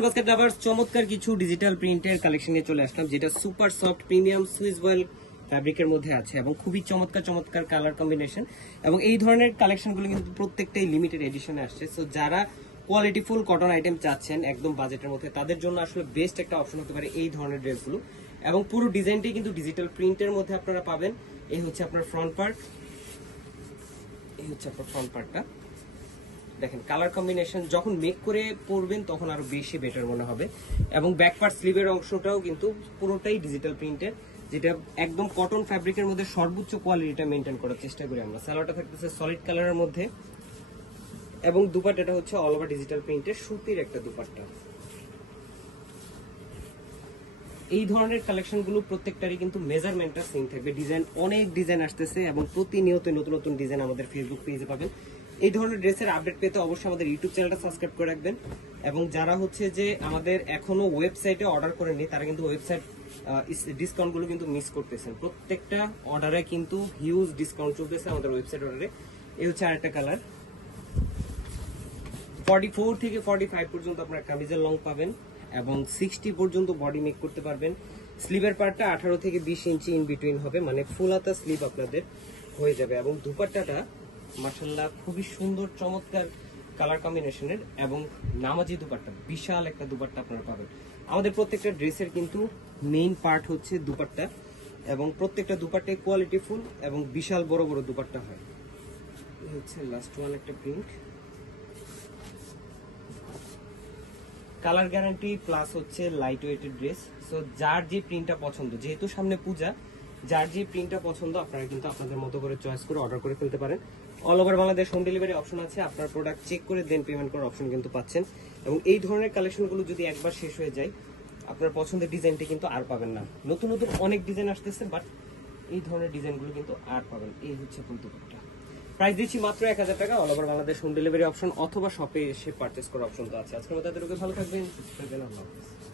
Basket lovers চমৎকার কিছু digital প্রিন্টের কালেকশন নিয়ে চলে আসলাম, যেটা super soft premium Swiss voile ফ্যাব্রিকের মধ্যে আছে এবং খুবই চমৎকার চমৎকার কালার কম্বিনেশন। এবং এই ধরনের কালেকশনগুলো কিন্তু প্রত্যেকটাই লিমিটেড এডিশনে আসছে। সো যারা কোয়ালিটিফুল কটন আইটেম চাচ্ছেন একদম বাজেটের মধ্যে, তাদের জন্য আসলে বেস্ট একটা অপশন হতে পারে এই ধরনের ড্রেসগুলো। এবং পুরো ডিজাইনটাই কিন্তু ডিজিটাল প্রিন্টের মধ্যে আপনারা পাবেন। এই হচ্ছে আপনার ফ্রন্ট পার্ট, এই হচ্ছে আপনার ফ্রন্ট পার্টটা। দেখেন কালার কম্বিনেশন যখন মেক করে পরবেন তখন আরো বেশি বেটার মনে হবে। এবং ব্যাক পার্ট স্লিভের অংশটাও কিন্তু পুরোটাই ডিজিটাল প্রিন্টের, যেটা একদম কটন ফ্যাব্রিকের মধ্যে সর্বোচ্চ কোয়ালিটিটা মেনটেন করার চেষ্টা করি আমরা। সালোয়ারটা থাকতেছে সলিড কালারের মধ্যে এবং দুপাট্টাটা হচ্ছে অল ওভার ডিজিটাল প্রিন্টের সুতির একটা দুপাট্টা। এই ধরনের কালেকশনগুলো প্রত্যেকটারই কিন্তু মেজারমেন্টটা সেম থাকবে। ডিজাইন অনেক ডিজাইন আসতেছে এবং প্রতিনিয়ত নতুন নতুন ডিজাইন আমাদের ফেসবুক পেজে পাবেন। এই ধরনের ড্রেসের আপডেট পেতে অবশ্যই আমাদের ইউটিউব চ্যানেলটা সাবস্ক্রাইব করে রাখবেন। এবং যারা হচ্ছে যে আমাদের এখনো ওয়েবসাইটে অর্ডার করেননি, তারা কিন্তু ওয়েবসাইট ডিসকাউন্টগুলো কিন্তু মিস করতেছেন। প্রত্যেকটা অর্ডারে কিন্তু হিউজ ডিসকাউন্ট চলতেছে আমাদের ওয়েবসাইট অর্ডারে। এই হচ্ছে আরেকটা কালার। 44 থেকে 45 পর্যন্ত আপনারা কামিজের লং পাবেন এবং 60 পর্যন্ত বডি মেক করতে পারবেন। স্লিভের পার্টটা 18 থেকে 20 ইঞ্চি ইন বিটুইন হবে, মানে ফুল হাতা স্লিভ আপনাদের হয়ে যাবে। এবং দুপাট্টাটা মাশাআল্লাহ খুবই সুন্দর চমৎকার কালার কম্বিনেশনের এবং নামাজি দুপাট্টা, বিশাল একটা দুপাট্টা আপনারা পাবেন। আমাদের প্রত্যেকটা ড্রেসের কিন্তু মেইন পার্ট হচ্ছে দুপাট্টা এবং প্রত্যেকটা দুপাট্টায় কোয়ালিটি ফুল এবং বিশাল বড় বড় দুপাট্টা হয়। এই হচ্ছে লাস্ট ওয়ান একটা প্রিন্ট, কালার গ্যারান্টি প্লাস হচ্ছে লাইট ওয়েটের ড্রেস। সো যার যে প্রিন্টটা পছন্দ, যেহেতু সামনে পূজা, যার যে প্রিন্টটা পছন্দ আপনারা কিন্তু আপনাদের মতো করে চয়েস করে অর্ডার করে ফেলতে পারেন। All over Bangladesh home delivery option আছে, আপনার প্রোডাক্ট চেক করে দেন পেমেন্ট করার অপশন কিন্তু পাচ্ছেন। এবং এই ধরনের কালেকশনগুলো যদি একবার শেষ হয়ে যায়, আপনার পছন্দের ডিজাইনটি কিন্তু আর পাবেন না। নতুন নতুন অনেক ডিজাইন আসতেছে, বাট এই ধরনের ডিজাইনগুলো কিন্তু আর পাবেন। এই হচ্ছে দুপাট্টা, প্রাইস দিচ্ছি মাত্র 1000 টাকা। All over Bangladesh home delivery option অথবা শপে এসে পারচেস করার অপশন তো আছে। আজকের মতো ভালো থাকবেন, সুস্থ থাকবেন, আল্লাহ হাফেজ।